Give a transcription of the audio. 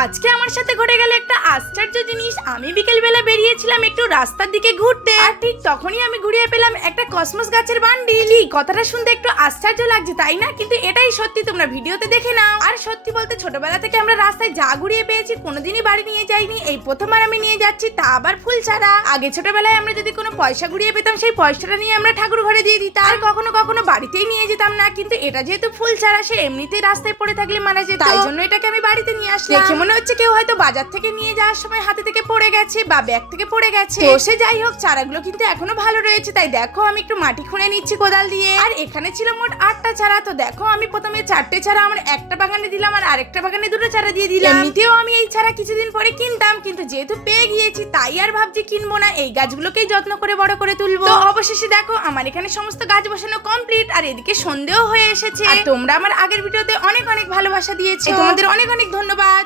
আজকে আমার সাথে ঘটে গেল একটা আশ্চর্য জিনিস আমি বিকেলবেলা বেরিয়েছিলাম একটু রাস্তার দিকে ঘুরতে। আর ঠিক তখনই আমি ঘুরিয়ে পেলাম একটা কসমস গাছের বান্ডিল। কথাটা শুনতে একটু আশ্চর্য লাগছে তাই না? কিন্তু এটাই সত্যি তোমরা ভিডিওতে দেখে নাও। আর সত্যি বলতে ছোটবেলা থেকে আমরা রাস্তায় যা ঘুরিয়ে পেয়েছি কোনোদিনই বাড়ি নিয়ে যাইনি। এই প্রথমবার আমি নিয়ে যাচ্ছি তা আবার ফুল ছাড়া। আগে ছোটবেলায় আমরা যদি কোনো পয়সা ঘুরিয়ে পেতাম সেই পয়সাটা নিয়ে আমরা ঠাকুর ঘরে দিয়ে দিতাম। আর কখনো কখনো বাড়িতেই নিয়ে যেতাম না কিন্তু এটা যেহেতু ফুল ছাড়া সে এমনিতেই রাস্তায় পড়ে থাকলে মারা যেত। তাই জন্য এটাকে আমি বাড়িতে নিয়ে আসলাম। দেখে মনে হচ্ছে কেউ হয়তো বাজার থেকে নিয়ে যাওয়ার সময় হাতে থেকে পড়ে গেছে বা ব্যাগ থেকে পড়ে গেছে। তো সে যাই হোক চারাগুলো কিন্তু এখনও ভালো রয়েছে। তাই দেখো আমি একটু মাটি খুঁড়ে নিচ্ছি কোদাল দিয়ে। আর এখানে ছিল মোট আটটা চারা। তো দেখো আমি প্রথমে চারটে চারা আমার একটা বাগানে দিলাম আর আরেকটা বাগানে দুটো চারা দিয়ে দিলাম। এমনিতেও আমি এই চারা কিছুদিন পরে কিনতাম কিন্তু যেহেতু পেয়ে গিয়েছি তাই আর ভাবছি কিনবো না। এই গাছগুলোকেই যত্ন করে বড় করে তুলবো। তো অবশেষে দেখো আমার এখানে সমস্ত গাছ বসানো কমপ্লিট আর এদিকে সন্ধেও হয়ে এসেছে। আর তোমরা আমার আগের ভিডিওতে অনেক অনেক ভালোবাসা দিয়েছ। তোমাদের অনেক অনেক ধন্যবাদ।